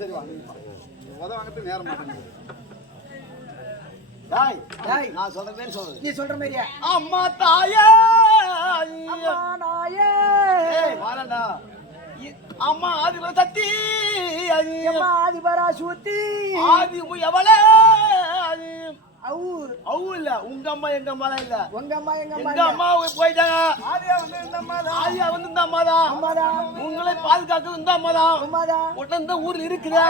சரி வா உத வாங்கிட்டு நேரம் மாட்டேங்குது. நான் சொல்ற மாதிரி சொல்லு. நீ சொல்ற மாதிரியா? அம்மா தாயே அம்மா நாயே வாடா. அம்மா ஆதிபர சக்தி அம்மா ஆதிபரா சூத்தி ஆதி எவளே அவு இல்ல உங்க அம்மா எங்க அம்மா இல்ல. உங்க அம்மா எங்க அம்மா போயிட்டாங்க. ஆதியா வந்து இந்த அம்மா தான். ஆதியா வந்து இந்த அம்மா தான். உங்களை பாதுகாக்க இந்த அம்மா தான். உடனே இந்த ஊர்ல இருக்குது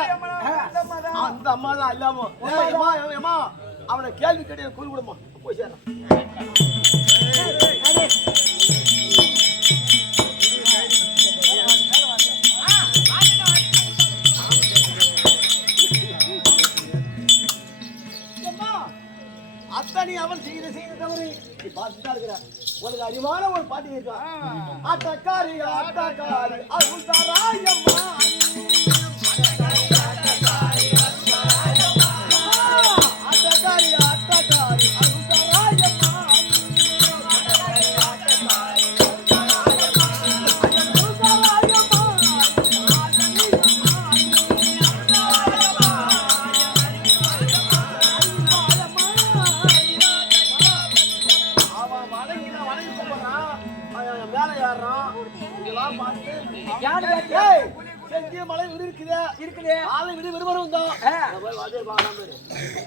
அந்த அம்மா தான். இல்லாம அவனை கேள்வி கேட்டு கூலி விடுமா போய் சேரான். அத்தனை அவன் செய்த தவறு நீ பார்த்துட்டா இருக்கிற. உனக்கு அறிவான ஒரு பாட்டி இருக்கான். ஆட்டக்காரி ஆட்டக்காரி அருள்தாராயம்மா மழை இருக்குது. ஆளை விட விரும்புறோம் தான்.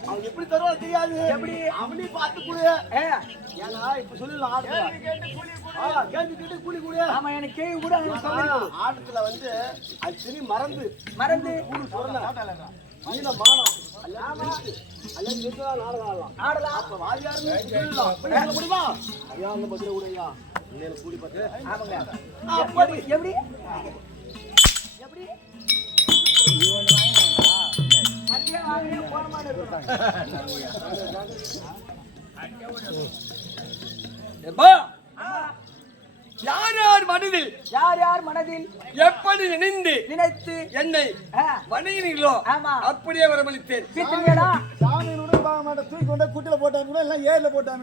அவங்க எப்படி தருவாங்க தெரியாது. எப்படி அவனே பார்த்து கொடு. ஏன்னா இப்ப சொல்லலாம் கேள்வி கேட்டு கூலி கூட. ஆமா எனக்கு கேள்வி கூட ஆட்டத்துல வந்து அது சரி மறந்து கூலி சொல்லலாம். மானம் நாடகம் ஆடலாம். அப்ப வாரியாருன்னு சொல்லலாம் முடியுமா? ஐயா அந்த பதில விடையா கூலி பார்த்து எப்படி எப்படி யார் மனதில் எப்படி நினைத்து என்னை வணங்கினீர்களோ அப்படியே வரமளித்தேன். தூக்கி கொண்டு குட்டில போட்டாங்க கூட எல்லாம் ஏர்ல போட்டாங்க.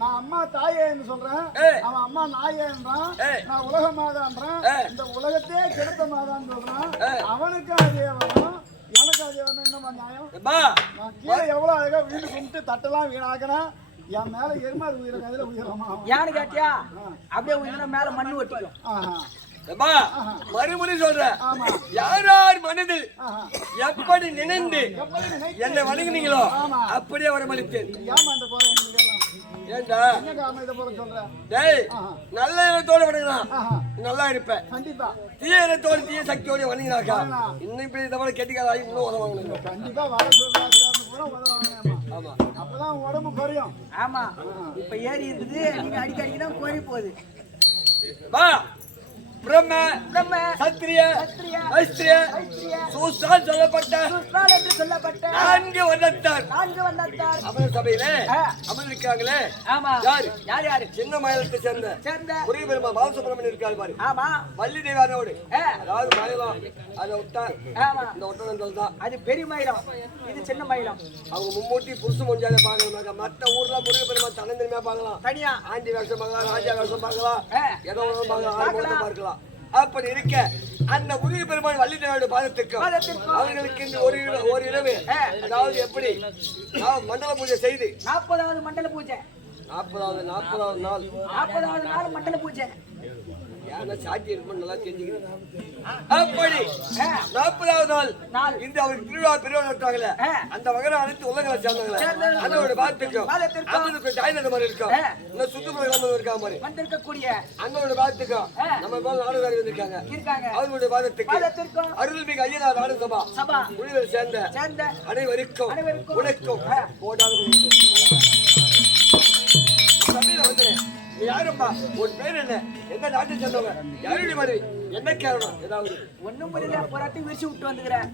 நான் அம்மா தாயேன்னு சொல்றேன், அவன் அம்மா நாயேன்றான், நான் உலக மாதான்றான், இந்த உலகத்தையே கெடுத்த மாதான்னு சொல்றான். அவனுக்கு அதே வரும் எனக்கு அதே வரணும். என்னமா நியாயம்? நான் கீழே எவ்வளவு அழகா வீடு கும்பிட்டு தட்டெல்லாம் வீணாக்கினா என் மேல எருமாறு உயிரம் அதுல உயிரமா யாரு கேட்டியா? அப்படியே உயிர மேல மண்ணு ஒட்டிக்கும். மறுபடி சொல்ற யார் மனதில் எப்படி நினைந்து என்னை வணங்கினீங்களோ அப்படியே வரமளித்தேன். ஏண்டா நல்ல இடத்தோடு வணங்கினா நல்லா இருப்பேன். தீய இடத்தோடு தீய சக்தியோட வணங்கினாக்கா இன்னும் இப்படி இதை விட கெட்டிக்காராகி இன்னும் உதவாங்க. கண்டிப்பா அப்பதான் உடம்பு குறையும். ஆமா இப்ப ஏறி இருக்குது. நீங்க அடிக்கடிதான் கோரி போகுது. பிரம்ம சத்திரிய ஐஸ்வரிய சூஸ்தால் சொல்லப்பட்ட நான்கு வண்ணத்தார் அமர் சபையிலே அமர்ந்திருக்காங்களே. யார் சின்ன மயிலத்தை சேர்ந்த முருகி பெருமா பாலசுப்ரமணியன் இருக்காரு பாரு. வள்ளி தேவானோடு அதாவது மயிலம் அதை விட்டா இந்த ஒட்டனங்கள் தான். அது பெரிய மயிலம், இது சின்ன மயிலம். அவங்க மும்மூட்டி புருஷ மொஞ்சாலே பார்க்கலாம். மற்ற ஊர்ல முருகி பெருமா தனந்தனிமையா பார்க்கலாம். தனியா ஆண்டி வேஷம் பார்க்கலாம், ராஜா வேஷம் பார்க்கலாம், ஏதோ பார்க்கலாம். அப்படி இருக்க அந்த முருகி பெருமாள் வள்ளி தேவாரோட பாதத்துக்கும் அவர்களுக்கு இந்த ஒரு இரவு அதாவது எப்படி மண்டல பூஜை செய்து 40வது மண்டல பூஜை 40வது நாள் மண்டல பூஜை சாட்சி இருக்கும் நல்லா தெரிஞ்சுக்கிறேன். அப்படி 40வது நாள் இந்த அவருக்கு திருவிழா நடத்துவாங்கல்ல அந்த வகையில அனைத்து உள்ளங்களை சேர்ந்தாங்களே அதோட பாத்துக்கும் அவங்களுக்கு ஜாயினது மாதிரி இருக்கும். இன்னும் சுற்றுப்புற இருக்கா மாதிரி வந்திருக்கக்கூடிய அங்களோட பாத்துக்கும் நம்ம போல நாடுகாரி வந்திருக்காங்க. அவர்களுடைய பாதத்துக்கு அருள்மிகு ஐயனார் நாடு சபா முடிவில் சேர்ந்த அனைவருக்கும் உனக்கும் போட்டாலும் வந்து யாருப்பா உன் பேர் என்ன நாட்டை சேர்ந்தவங்க யாருடைய மாதிரி என்ன கேரளம் ஏதாவது ஒண்ணும் புரியல. போராட்டி விரிச்சு விட்டு வந்துக்கிறேன்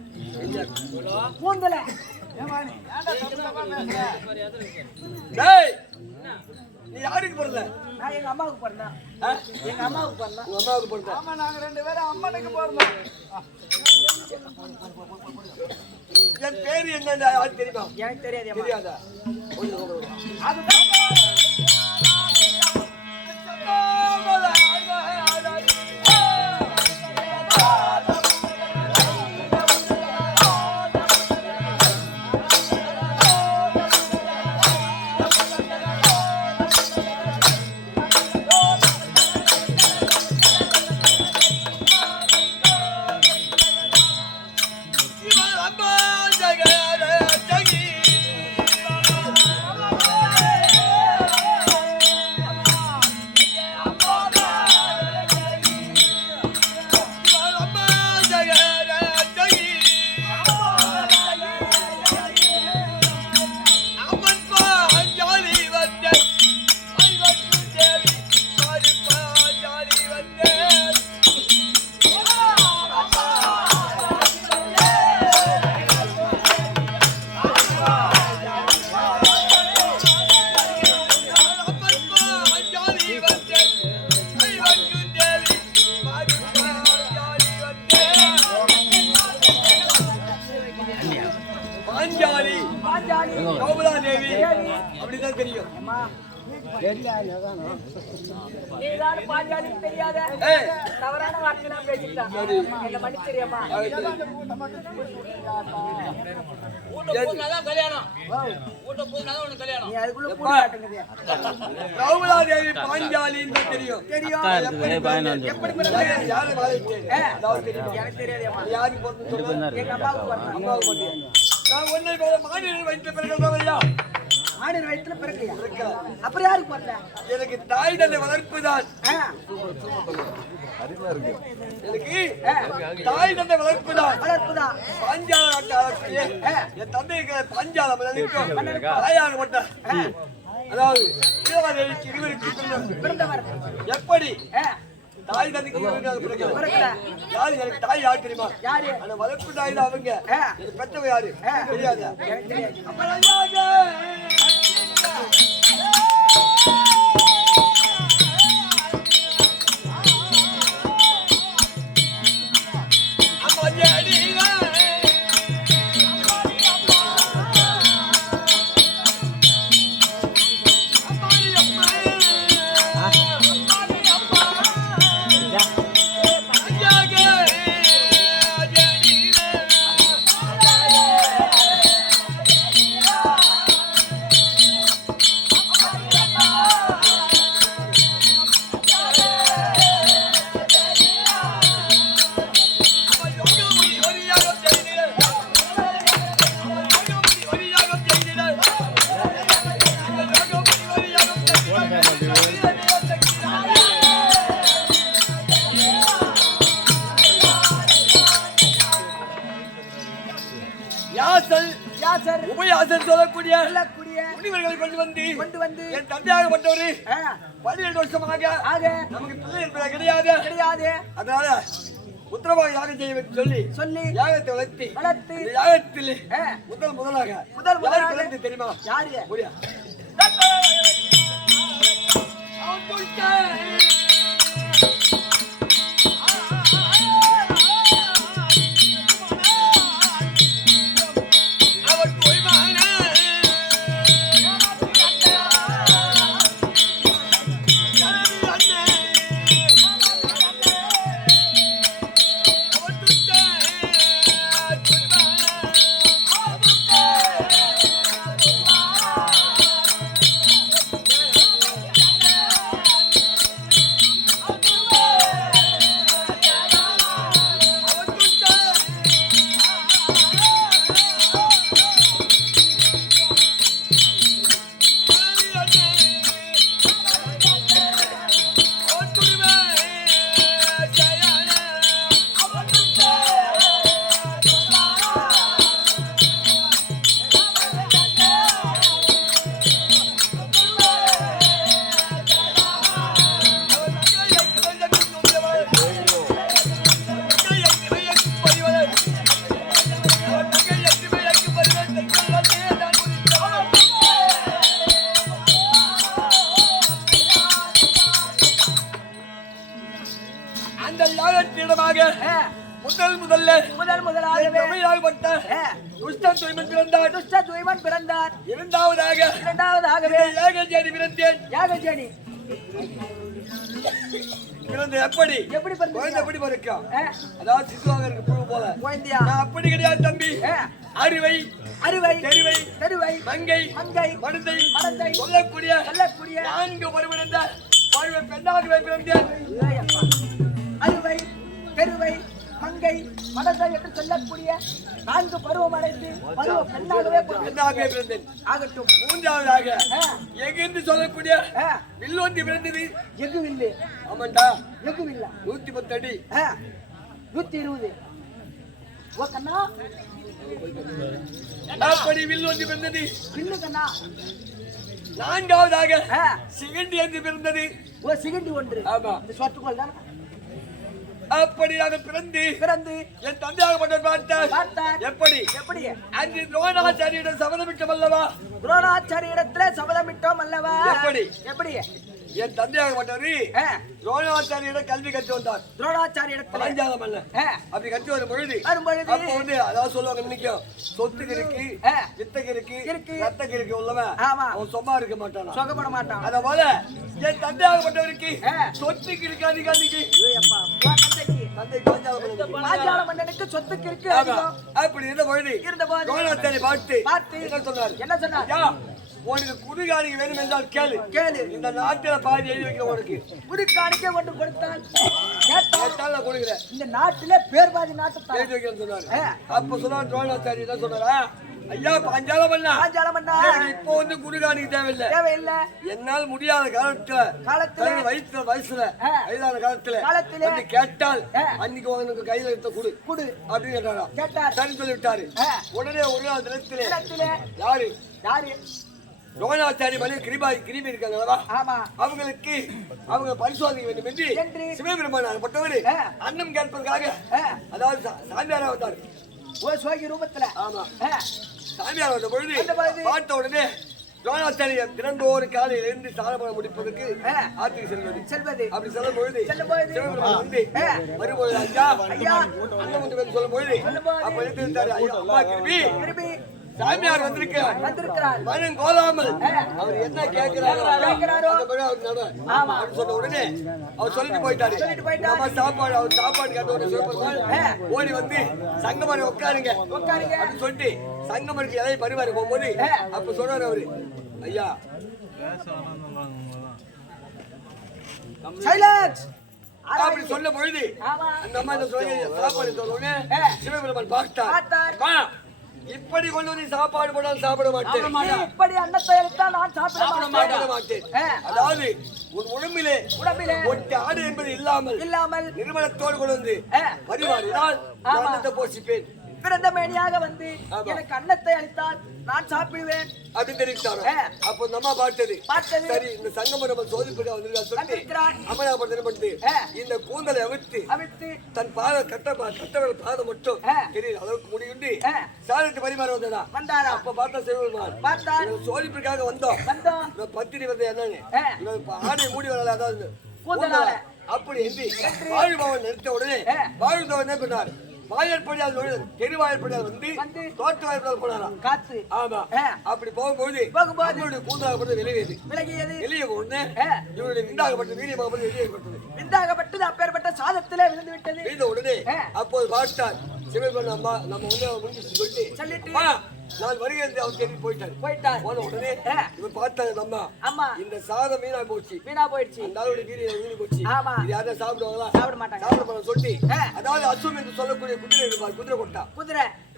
பூந்தல. நீ யாருக்கு பிறந்த? நான் எங்க அம்மாவுக்கு பிறந்தேன். எங்க அம்மாவுக்கு பிறந்தேன். உங்க அம்மாவுக்கு பிறந்த? ஆமா நாங்க ரெண்டு பேரும் அம்மனுக்கு பிறந்தோம். என் பேரு என்ன யாருக்கு தெரியுமா? எனக்கு தெரியாது. தெரியாதா? அம்மா ஜகர ஜகி அப்படிதான் தெரியும். நீதான் பாஞ்சாலி தெரியாத தவறான வார்த்தை பேசிட்டான். என்ன மன்னிச்சிரியம்மா. நீ அதுக்குள்ள கௌமலாதேவி பாஞ்சாலின்னு தெரியும். எப்படி எனக்கு தெரியாதேம்மா. யாருக்கு போட்டு எங்க அம்மாவுக்கு நான் ஒன்னை போல மாநில வைத்த பிறகு ஆணிர் வயிற்றுல பிறக்கலையா? அப்புறம் யாருக்கு வரல? எனக்கு தாய் தந்தை வளர்ப்பு தான். எனக்கு தாய் தந்தை வளர்ப்பு தான். பாஞ்சால நாட்டு என் தந்தை பாஞ்சாலம் தாயாக மட்டும். அதாவது இருவருக்கு பிறந்தவர் எப்படி தாய் தந்தைக்கு யாரு எனக்கு தாய் யாரு தெரியுமா? யாரு? அந்த வளர்ப்பு தாய் தான் அவங்க. பெற்றவ யாரு தெரியாது. உபயாசன் சொல்லக்கூடிய முனிவர்களை கொண்டு வந்து என் தந்தையாகப்பட்டவரு 12 வருஷமாக நமக்கு பிள்ளை என்பது கிடையாது. அதனால உத்தரவாக யாகம் செய்ய சொல்லி யாகத்தை வளர்த்தி யாகத்தில் முதலாக தெரியுமா? யாரு? பிறந்தார். இரண்டாவதாகவே யாகஜேனி பிறந்தேன். எப்படி பிறக்கும்? அதாவது சிசுவாக இருக்கு புழு போல. நான் அப்படி கிடையாது தம்பி. அறுவை தெருவை மங்கை மடந்தை சொல்லக்கூடிய 4 பருவம் பெண்ணாகவே பிறந்தேன். அறுவை தெருவை மங்கை மனதை என்று சொல்லக்கூடிய 4 பருவம் அடைந்து பருவ பெண்ணாகவே பிறந்தேன். ஆகட்டும். மூன்றாவதாக எங்கிருந்து சொல்லக்கூடிய வில்லோந்தி பிறந்தது. எங்கு வில்லு? ஆமாண்டா, எங்கு வில்ல? 110 அடி. 120. ஓ கண்ணா, அப்படி வில்லோந்தி பிறந்தது. வில்லு கண்ணா. நான்காவதாக சிகண்டி என்று பிறந்தது. ஓ சிகண்டி ஒன்று. ஆமா, இந்த சொட்டுக்கோள் தான். அப்படி நான் பிறந்து என் தந்தையாகப்பட்ட பார்த்தார். எப்படி எப்படி? அன்று துரோணாச்சாரியிடம் சபதமிட்டோம் அல்லவா? துரோணாச்சாரியிடத்துல சபதமிட்டோம் அல்லவா? எப்படி? எப்படி? என் தந்தையாகப்பட்டது துரோணாச்சாரியிடம் கல்வி கற்று வந்தார். துரோணாச்சாரியிடத்துல பாஞ்சாலம் அல்ல. அப்படி கற்று வரும் பொழுது அப்போ வந்து அதாவது சொல்லுவாங்க, இன்னைக்கும் சொத்துக்கு இருக்கு, வித்தக்கு இருக்கு, ரத்தக்கு இருக்கு உள்ளவன் அவன் சும்மா இருக்க மாட்டான், சொகப்பட மாட்டான். அத போல என் தந்தையாகப்பட்டவருக்கு சொத்துக்கு இருக்கு அதிகம். அன்னைக்கு தந்தை பாஞ்சாலம் மன்னனுக்கு சொத்துக்கு இருக்கு. அப்படி இருந்த பொழுது துரோணாச்சாரி பார்த்து என்ன சொன்னார்? உனக்கு குடிகாணிக்கு வேணும் என்றால் கேளு. இந்த நாட்டில பாதி எழுதி வைக்கிற உனக்கு குடிகாணிக்க ஒன்று கொடுத்தால் கேட்டால் கொடுக்குறேன். இந்த நாட்டில பேர் பாதி நாட்டை எழுதி வைக்கிறேன்னு சொன்னாரு. அப்ப சொன்னார் துரோணாச்சாரி என்ன சொன்னாரா? ஐயா பாஞ்சாலம் மன்னா, இப்போ வந்து குடிகாணிக்கு தேவையில்லை. என்னால் முடியாத காலத்துல வயசுல வயதான காலத்துல கேட்டால் அன்னைக்கு உனக்கு கையில எடுத்த குடு அப்படின்னு கேட்டாரா? சரி சொல்லி விட்டாரு. உடனே ஒரு நாள் தினத்திலே யாரு துரோணாச்சாரி மணி கிருபி இருக்காங்களா? அவங்களுக்கு அவங்க பரிசோதனை வேண்டும் என்று சிவபெருமான் பட்டவர் அன்னம் கேட்பதற்காக அதாவது சாமியாரா வந்தார். ரூபத்துல. ஆமா, சாமியார் வந்த பொழுது பார்த்த உடனே துரோணாச்சாரி தினந்தோறு காலையில இருந்து ஸ்நானம் முடிப்பதற்கு ஆற்றுக்கு செல்வது. அப்படி செல்லும் பொழுது சிவபெருமான் வந்து வரும்பொழுது ஐயா அன்னம் வந்து சொல்லும் பொழுது அப்ப எடுத்துட்டாரு. ஐயா அம்மா கிருபி சாமியார் வந்திருக்கிறார், மனம் கோலாமல் அவர் என்ன கேட்கிறாரோ சொன்ன உடனே அவர் சொல்லிட்டு போயிட்டாரு. நம்ம சாப்பாடு அவர் சாப்பாடு கேட்ட ஓடி வந்து சங்கமரை உட்காருங்க அப்படின்னு சொல்லிட்டு சங்கமருக்கு எதை பரிமாறி போகும்போது அப்ப சொல்றாரு அவரு, ஐயா அப்படி சொல்ல பொழுது அந்த அம்மா சாப்பாடு சொல்ல உடனே சிவபெருமான் பார்த்தார். இப்படி கொண்டு வந்து சாப்பாடு போட்டாலும் சாப்பிட மாட்டேன், இப்படி அன்னத்தை எடுத்தால் நான் சாப்பிட மாட்டேன். அதாவது உன் உடம்பிலே ஒட்டு ஆடு என்பது இல்லாமல் நிர்மலத்தோடு கொண்டு வந்து பரிமாறினால் அன்னத்தை போஷிப்பேன். பிறந்த மேனியாக வந்து எனக்கு அன்னத்தை அளித்தால் நான் சாப்பிடுவேன் அப்படின்னு தெரிவித்தாரோ. அப்போ நம்ம பார்த்தது சரி, இந்த சங்கம நம்ம சோதிப்படி வந்து இந்த கூந்தலை அவிழ்த்து தன் கட்டவர்கள் பாதம் மட்டும் தெரியல அளவுக்கு முடியுண்டு சாதத்தை பரிமாற வந்தாரா? அப்ப பார்த்தா சிவபெருமான் சோதிப்பிற்காக வந்தோம். பத்திரி வந்து என்னன்னு ஆடை மூடி வரல, அதாவது அப்படி என்று வாழ்பவன் நிறுத்த உடனே வாழ்பவன் என்ன பண்ணார்? வாயற்படியால் தெருவாயற்படியால் வந்து தோட்ட வாய்ப்படியால் போனாராம் காத்து. ஆமா, அப்படி போகும்போது கூந்தாகப்பட்டது வெளியே உடனே இவருடைய விந்தாகப்பட்டது வீரியமாகப்பட்டது வெளியேற்பட்டது. விந்தாகப்பட்டது அப்பேற்பட்ட சாதத்திலே விழுந்து விட்டது. விழுந்த உடனே அப்போது பார்த்தார் சிவபெருமான், அம்மா நம்ம வந்து முடிச்சு சொல்லிட்டு நான் வருகிறேன் அவர் தெரிஞ்சு போயிட்டார். போன உடனே இவர் பார்த்தாங்க, அம்மா இந்த சாதம் வீணா போயிடுச்சு, அந்த ஆளுடைய வீரியம் வீணி போச்சு, இது யாரும் சாப்பிடுவாங்களா? சாப்பிட சொல்லி அதாவது அசும் என்று சொல்லக்கூடிய குதிரை கொட்டா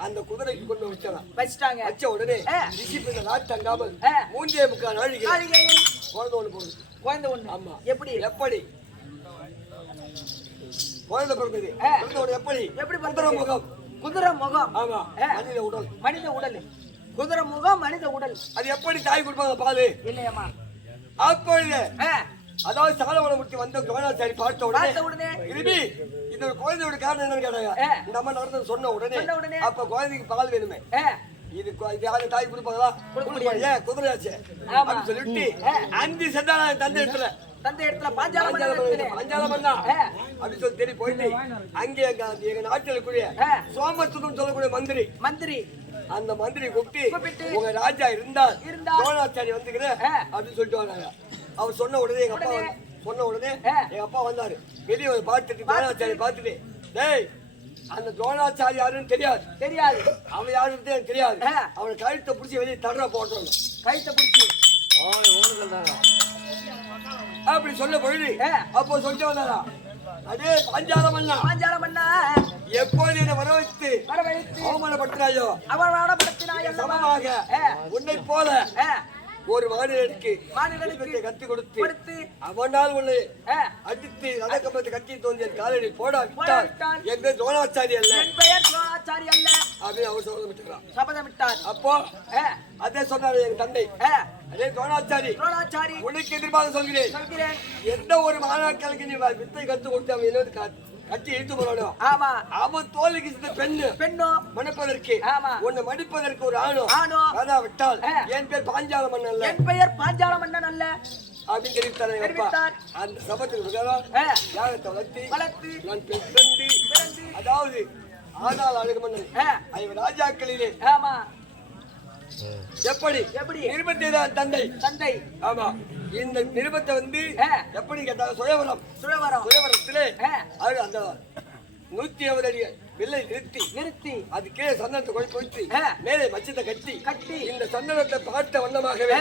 அந்த குதிரைக்கு கொண்டு வச்சாங்க. வச்ச உடனே டிசிப்ளின் நாட்டு தங்காமல் 3.25 நாழிகையில் குழந்தை ஒண்ணு. ஆமா, எப்படி குழந்தை பிறந்தது? எப்படி குதிரை முகம். ஆமா, மனித உடல் குதிரை முகம், மனித உடல். அது எப்படி தாய் கொடுப்பாங்க பாலு? இல்லையம்மா. அப்பொழுது அதாவது சாலவனமுத்தி வந்த துரோணாச்சாரி பார்த்த உடனே இந்த குழந்தையோட காரணம் என்னன்னு கேட்டாங்க. இந்த அம்மா நடந்தது சொன்ன உடனே அப்ப குழந்தைக்கு பால் வேணுமே, இது யாரு தாய் கொடுப்பாங்களா? ஏன் குதிரையாச்சு அப்படின்னு சொல்லிட்டு அஞ்சு சென்றாங்க தந்தை இடத்துல பாஞ்சாலம் அப்படின்னு சொல்லி தெரிய போயிட்டு அங்கே எங்க நாட்டில் இருக்கக்கூடிய சோமசுதம் சொல்லக்கூடிய மந்திரி அந்த மந்திரி கூப்பிட்டு உங்க ராஜா இருந்தால் துரோணாச்சாரி வந்துக்கிற அப்படின்னு சொல்லிட்டு வந்தாங்க. அவர் சொன்ன உடனே எங்க அப்பா வந்தாரு. வெளியே பார்த்துட்டு துரோணாச்சாரி பார்த்துட்டு, டேய் அந்த துரோணாச்சாரி யாருன்னு தெரியாது, அவன் யாருன்னு தெரியாது, அவனை கழுத்தை பிடிச்சி வெளியே தடுற போட்டோம். கழுத்தை பிடிச்சி அப்படி சொல்ல பொழுது அப்போ சொல்லிட்டு வந்தாரா, அதே பாஞ்சால மன்னா பாஞ்சால மன்னா எப்போது என்னை வரவழைத்து அவமானப்படுத்தினாயோ அவமானப்படுத்தினாயோ சமமாக உன்னை போல ஒரு மாநிலனுக்கு கத்தி கொடுத்து அவனால் உன்னை அடித்து ரதக்கம்பத்தை கட்டி தோன்றிய காலையில் போடா விட்டார் என் பேர் துரோணாச்சாரி அல்ல அப்படின்னு அவர் சபதமிட்டார். அப்போ அதே சொன்னார் என் தந்தை அதே துரோணாச்சாரி உனக்கு எதிர்பார்த்து சொல்கிறேன் எந்த ஒரு மாணாக்களுக்கு நீ வித்தை கத்து கொடுத்து அவன் என்ன கட்டி இழுத்து போறானோ அவன் தோலுக்கு பெண்ணோ மணப்பதற்கு உன்னை மடிப்பதற்கு ஒரு ஆணோ விட்டால் என் பேர் பாஞ்சால மன்னன் அல்ல என் பெயர் பாஞ்சால மன்னன் அல்ல அப்படின்னு தெரிவித்தார். அந்த சபத்துக்கு யாகத்தை வளர்த்தி நான் பிறந்து அதாவது ஆனால் அழகு மன்னன் ஐவர் ராஜாக்களிலே எப்படி நிருபத்தை தந்தை ஆமா இந்த நிருபத்தை வந்து எப்படி கேட்டாங்க சுயவரத்திலே அந்த 150 அடி வில்லை நிறுத்தி அது கீழே சந்தனத்தை கொளுத்தி மேலே மச்சத்தை கட்டி இந்த சந்தனத்தை பார்த்த வண்ணமாகவே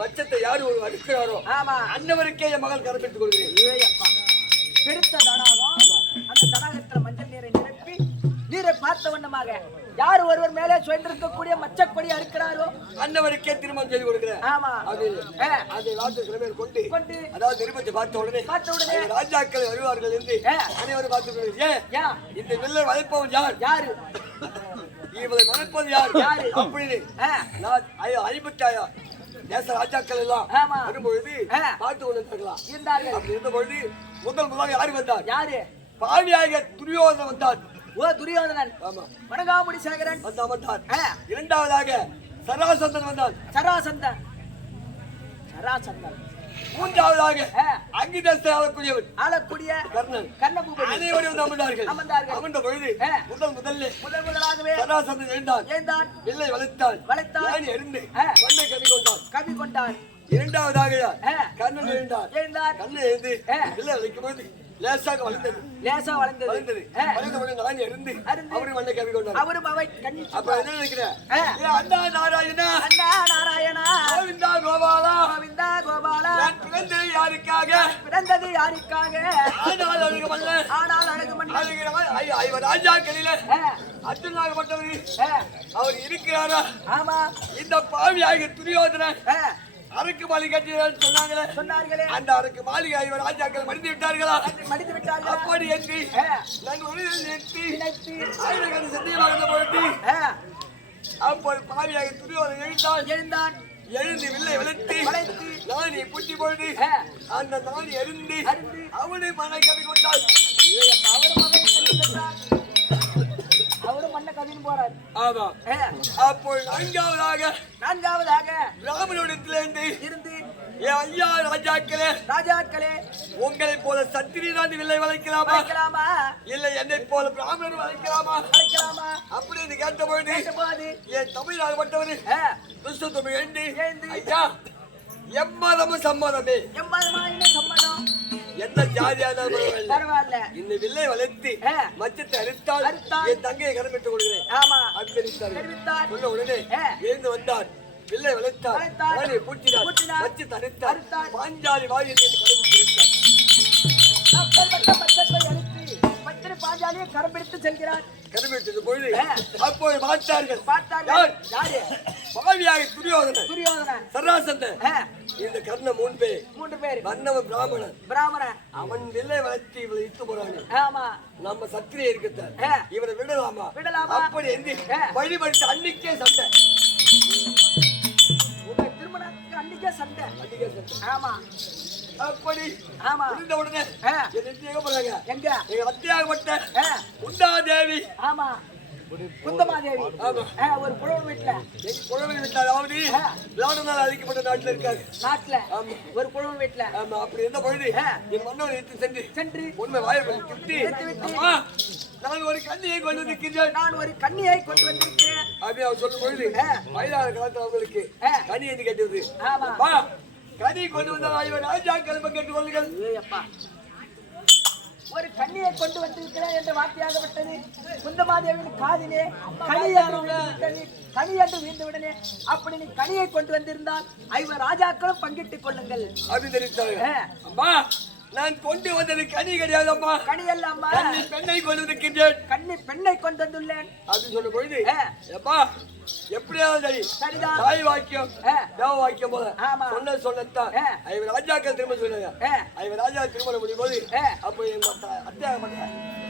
மச்சத்தை யாரு ஒரு அடுக்கிறாரோ அன்னவருக்கே என் மகள் கரப்பிட்டுக் கொள்கிறேன். பெருத்த தடாகம் அந்த தடாகத்தில் மஞ்சள் நீரை நிரப்பி நீரை பார்த்த வண்ணமாக யார் ஒருவர் மேலே சொல்லிருக்கக்கூடிய மச்சக்கொடி அறுக்கிறாரோ அன்னவருக்கே திருமணம் செய்து கொடுக்கிறேன். அதை வார்த்தை கொண்டு அதாவது நிருபத்தை பார்த்த உடனே ராஜாக்கள் வருவார்கள் என்று அனைவரும் பார்த்து இந்த வில்லை வளைப்பவன் யாரு இவளை மணப்பது யாரு அப்படின்னு அறிவிட்டாயா தேச ராஜாக்கள் எல்லாம் வரும்பொழுது பார்த்து கொண்டிருந்தார்கள். அப்படி இருந்த பொழுது முதலாக யாரு வந்தார்? பாவியாக துரியோதனன் வந்தார். துரியோதனன் வணங்காமுடி சேகரன் வந்தார். இரண்டாவதாக சராசந்தன் வந்தான். சராசந்தன் மூன்றாவதாக அங்கிதஸ்தை ஆளக்கூடிய கர்ணன் அனைவரும் அமர்ந்தார்கள். அமர்ந்த பொழுது முதலாகவே சராசந்தன் எழுந்தான். வில்லை வளைத்தான். எறிந்து மண்ணை கவி கொண்டான். இரண்டாவதாக கர்ணன் எழுந்தார். கர்ணன் எழுந்து வில்லை வளைக்கும் போது லேசாக வளர்ந்தது. நான் இருந்து அவரும் மண்ணை கவி கொண்டார். அவரும் அவை அப்ப என்ன நினைக்கிறேன்? அண்ணா நாராயணா கோவிந்தா கோபாலா நான் பிறந்தது யாருக்காக ஆனால் அழகு மன்னன் ஐவர் ராஜாக்களில அர்ஜுனாகப்பட்டவர் அவர் இருக்கிறாரா? இந்த பாவியாக துரியோதனன் அரக்கு மாளிகை கட்டினார்கள் சொன்னார்களே அந்த அரக்கு மாளிகை ஐவர் ராஜாக்கள் மடிந்து விட்டார்களா? அப்படி என்று நான் நிறுத்தி ஆயிரக்கணக்கான சத்தியமாக இருந்த பொழுது அப்போது பாவியாக துரியோதனன் எழுந்தான். எழுந்து வில்லை வளைத்து நாணி பூச்சி பொழுது அந்த நாணி எழுந்து அவனை மண்ணை கவி கொண்டாள். அவரும் மண்ணை கவின்னு போறாரு. ஆமா. அப்போ நான்காவதாக ராமனிடத்திலிருந்து ஐயா ராஜாக்களே உங்களை போல சத்திரியன் வில்லை வளைக்கலாமா இல்லை என்னை போல பிராமணர் வளைக்கலாமா அப்படின்னு கேட்டபொழுது என் தமிழாகப்பட்டவர் கிறிஸ்துவ ஐயா எம்மதமும் சம்மதமே. எந்த ஜாதியான இந்த வில்லை வளைத்து மச்சத்தை அறுத்தால் என் தங்கையை கடமிட்டு கொடுக்கிறேன். சொல்ல உடனே எழுந்து வந்தார். வில்லை வளைத்தார். பூட்டினார். மச்சத்தை அறுத்தார். பாஞ்சாலி வாயில் கடமிட்டு பாஞ்சாலியை கரம்பிடித்து செல்கிறார். கரம்பிடித்தது பொழுது அப்போது பார்த்தார்கள். பாவியாக துரியோதனன் சராசந்தன் இந்த கர்ண மூன்று பேர் மன்னவன் பிராமணன் அவன் வில்லை வளர்த்தி இவளை இட்டு போறாங்க. நம்ம சத்திரியை இருக்கத்தான் இவனை விடலாமா? அப்படி என்று வழிபட்டு அன்னைக்கே சண்டை. உங்க திருமணத்துக்கு அன்னைக்கே சண்டை. ஆமா அப்படி இருந்த உடனே எங்க எங்க அத்தியாகப்பட்ட குந்தாதேவி குந்தமாதேவி ஒரு புலவர் வீட்டுல அதாவது விளாடுனால் அழைக்கப்பட்ட நாட்டுல இருக்காரு. ஒரு புலவர் வீட்டுல அப்படி இருந்த பொழுது என் மன்னவன் சென்று உண்மை வாய்ப்பு நான் ஒரு கண்ணியை கொண்டு வந்திருக்கிறேன். அப்படி அவர் சொல்லும் பொழுது வயதான காலத்தில் அவங்களுக்கு கனி என்று கேட்டது. கனி கொண்டு வந்தால் இவர் ராஜாக்கள் கேட்டுக் கொள்ளுங்கள். ஒரு கண்ணியை கொண்டு வந்திருக்கிறேன் என்ற வார்த்தையாகப்பட்டது குந்தமாதேவியின் காதிலே கனி என்று வீழ்ந்தவுடனே அப்படி நீ கனியை கொண்டு வந்திருந்தால் ஐவர் ராஜாக்களும் பங்கிட்டுக் கொள்ளுங்கள் அப்படின்னு தெரிவித்தாங்க. அம்மா நான் கொண்டு வந்தது கனி கிடையாதம்மா. கனி அல்லம்மா. கன்னி பெண்ணை கொண்டு வந்திருக்கின்றேன். கன்னி பெண்ணை கொண்டு வந்துள்ளேன் அப்படின்னு சொல்ல பொழுது எப்பா எப்படியாவது சரி சரிதான். தாய் வாக்கியம் தேவ வாக்கியம் போல ஆமா. சொன்னதான் ஐவர் ராஜாக்கள் திரும்ப சொன்னாங்க. ஐவர் ராஜா திருமணம் முடியும் போது அப்போ எங்க அத்தை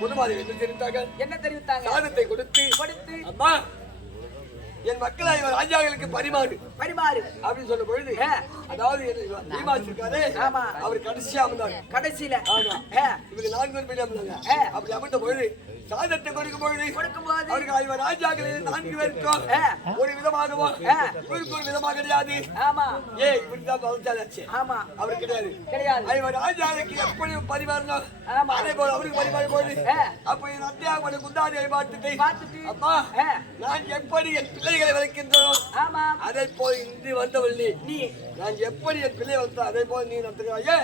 புதுமாரி என்ன தெரிவித்தாங்க? என்ன தெரிவித்தாங்க? சாதத்தை கொடுத்து அம்மா என் மக்கள் ஐவர் ராஜாக்களுக்கு பரிமாறு அப்படின்னு சொன்ன பொழுது அதாவது இருக்காரு அவர் கடைசியா அமர்ந்தாங்க. கடைசியில இவருக்கு 4 பேர் அமர்ந்தாங்க. அப்படி அமர்ந்த பொழுது சாதத்தை கொடுக்கும் பொழுது அவருக்கு ஐவர் ராஜாக்களில் 4 பேருக்கும் ஒரு விதமாகவோ இவருக்கு ஒரு விதமாக கிடையாது. இவருக்கு தான் வளர்ச்சாச்சு அவரு கிடையாது. ஐவர் ராஜாவுக்கு எப்படி பரிமாறணும் அதே போல அவருக்கு பரிமாறும் போது அப்ப என் அத்தியாக குந்தாரியை பார்த்துட்டு அப்பா நான் எப்படி என் பிள்ளைகளை வளர்க்கின்றனோ அதே போல் இன்று வந்தவள்ளி நான் எப்படி என் பிள்ளை வளர்த்தா அதே போல நீ நடத்துகிறாயே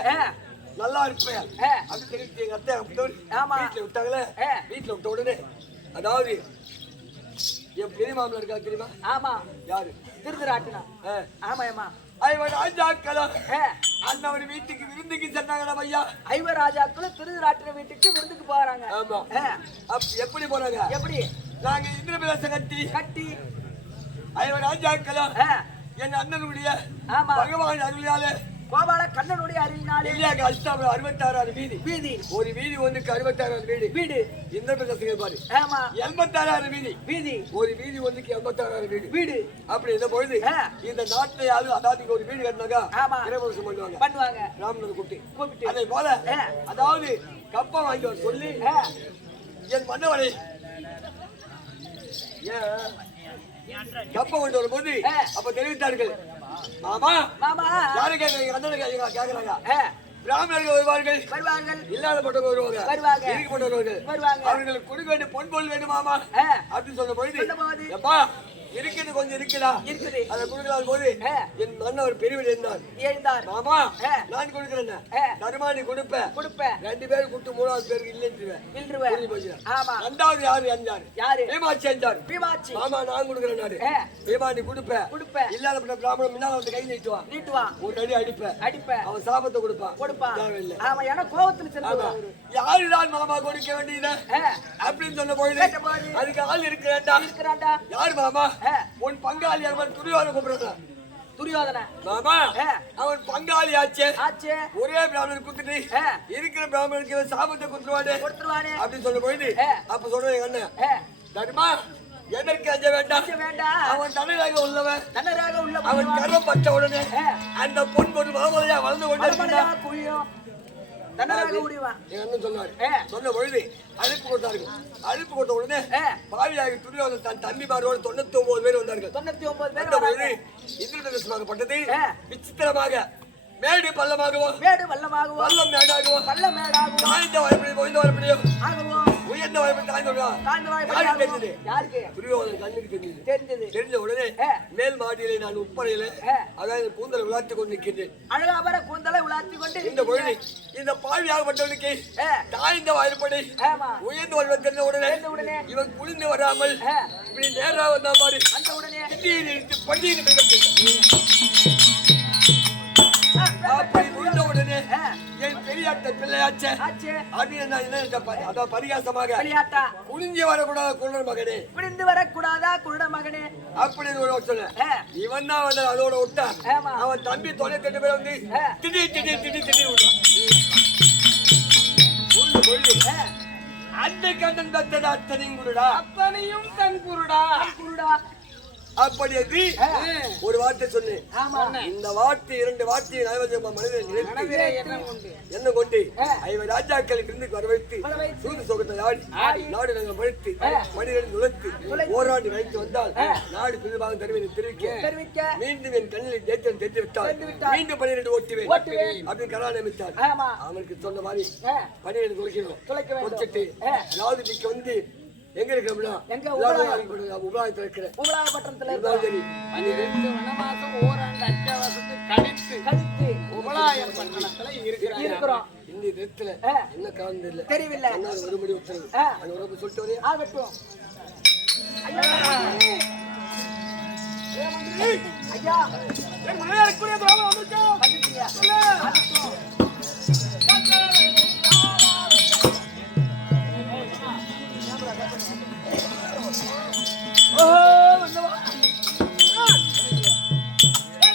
நல்லா இருப்பேன் அப்படின்னு தெரிவித்து எங்க அத்தை வீட்டுல விட்டாங்களே. வீட்டுல விட்ட உடனே அதாவது என் பெரிய மாமல இருக்கா தெரியுமா? யாரு? திருதராட்டினா. ஐவர் ராஜாக்களும் அண்ணன் வீட்டுக்கு விருந்துக்கு சென்றாங்களா ஐயா? ஐவர் ராஜாக்களும் திருதராட்டின வீட்டுக்கு விருந்துக்கு போறாங்க. எப்படி போறாங்க? எப்படி? நாங்க இந்திரபிரதேசம் கட்டி ஐவர் ராஜாக்களும் என் அண்ணனுடைய பகவான் அருளியாலே கோபால கண்ணனுடைய அருளினாலே 66 வீதி ஒரு வீதி ஒன்றுக்கு 66 வீடு இந்த பிரதேசங்கள் பாரு 86 வீதி ஒரு வீதி ஒன்றுக்கு 86 வீடு அப்படி இந்த பொழுது இந்த நாட்டை அதாவது ஒரு வீடு கட்டினாக்கா கிரகவசம் பண்ணுவாங்க ராமனர் கூப்பிட்டு அதே போல அதாவது கப்பம் வாங்கி வர சொல்லி என் மன்னவனை கப்பம் கொண்டு வரும்போது அப்ப தெரிவித்தார்கள். மாமா யாரு கேக்குறாங்க? பிராமணர்கள் வருவார்கள் இல்லாதப்பட்டவங்க வருவாங்க இருக்கப்பட்டவர்கள் அவர்களுக்கு கொடுக்க வேண்டிய பொன் பொருள் வேண்டுமாமா அப்படின்னு சொன்ன பொழுது எப்பா இருக்குது கொஞ்சம் இருக்குதா அதை கொடுக்கலாம் போது என் மன்னவர் பெரியவர் இருந்தார். மாமா நான் கொடுக்கிறேன் தருமானி கொடுப்பேன் 2 பேரும் கொடுத்து 3வது பேருக்கு இல்லைன்னு 2வது யாரு பீமாச்சி என்றார். மாமா நான் கொடுக்கிறேன் பீமானி கொடுப்பேன் இல்லாத பிராமணன் முன்னால வந்து கை நீட்டுவான் ஒரு அடி அடிப்பேன் அவன் சாபத்தை கொடுப்பான் யாருதான் மாமா கொடுக்க வேண்டியது அப்படின்னு சொன்ன பொழுது அதுக்கு ஆள் இருக்கிறாண்டா யாரு மாமா? உன் பங்காளி அவன் துரியோதன மாமா அவன் பங்காளி ஆச்சே ஒரே பிராமணன் குத்துட்டு இருக்கிற பிராமணனுக்கு சாபத்தை கொடுத்துருவானே அப்படின்னு சொல்ல போயிட்டு அப்ப சொல்றேன் எங்க அண்ணன் தர்மா எதற்கு அஞ்ச வேண்டாம் அவன் தன்னராக உள்ளவன் அவன் கரம் பட்ட உடனே அந்த பொன் ஒரு மாமலையா வளர்ந்து கொண்டு சொன்ன பொழுது அழைப்பு கொடுத்த உடனே பாவியாகி துரியோதனன் தன் தம்பிமாரோடு 99 பேர் வந்தார்கள். இந்திரபிரதேசமாகப்பட்டது விசித்திரமாக மேடு பள்ளமாகவோ பள்ளம் மேடாகவோ தாழ்ந்த வரப்படியும் உயர்ந்த வரப்படி துரியோதனன் கண்ணுக்கு தெரிஞ்சது உடனே மேல் மாடியிலே நான் உப்பறையில அதாவது கூந்தலை உலாத்தி கொண்டு நிற்கின்றேன். அழகாபர கூந்தலை உலாத்தி கொண்டு இந்த பொழுது இந்த பாவியாகப்பட்டவனுக்கு தாழ்ந்த வாய்ப்படி உயர்ந்து வருவது தெரிந்த உடனே இவன் குளிர்ந்து வராமல் இப்படி நேரா வந்தா பாரு அந்த உடனே அப்படி முடிந்த உடனே என் பெரியாட்ட பிள்ளையாச்சே அப்படின்னு பரிகாசமாக குளிஞ்சு வரக்கூடாத குருட மகனே அப்படின்னு ஒரு சொன்ன இவன் தான் வந்து அதோட விட்டா அவன் தம்பி 98 பேர் வந்து திடீர் விடுறான். அந்த கண்ணன் தத்தது அத்தனையும் தன் குருடா அப்படி ஒரு வார்த்தை சொன்னேன். இந்த வார்த்தை 2 வார்த்தையை என்ன கொண்டு ஐவர் ராஜாக்களை விருந்துக்கு வர வைத்து சூது சோகத்தை ஆடி நாடு நாங்கள் பழித்து மனிதன் நுழைத்து ஓராண்டு வைத்து வந்தால் நாடு பிரிவாக தருவேன் தெரிவிக்க மீண்டும் என் கண்ணில் தேய்த்தன் தெரிந்து விட்டால் மீண்டும் 12 ஓட்டுவேன் அப்படின்னு கராணித்தார். அவனுக்கு சொன்ன மாதிரி 12 துளைக்கணும் வச்சுட்டு அதாவது நீங்க வந்து எங்க இருக்கு உபலாயத்தில் இருக்கிறேன் வனவாசம் ஓராண்டு அத்தியாவசத்தை கழித்து உபலாயம் பட்டணத்துல இருக்கிறோம். இந்த இடத்துல என்ன காரணம் தெரியவில்லை ஒரு மணி உத்தரவு அந்த உறவு சொல்லிட்டு வரேன் ஆகட்டும். ஐயா ஐயா